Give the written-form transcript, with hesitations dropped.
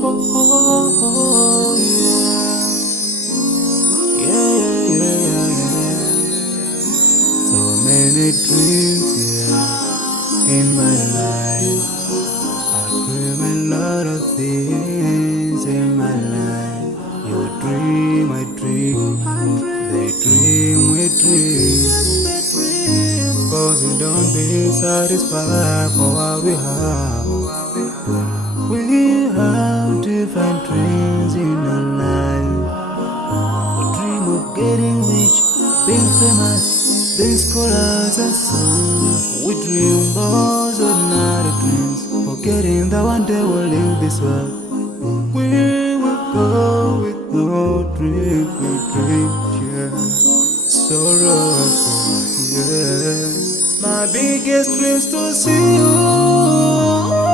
So many dreams, in my life. I dream a lot of things in my life. You dream, I dream. They dream, we dream. Cause we don't be satisfied for what we have. We have different dreams in our life. We dream of getting rich, being famous, being scholars and so. We dream those ordinary dreams, forgetting that one day we'll leave this world. We will go with no dream, we dream, yeah. Sorrowful, yeah. My biggest dreams to see you.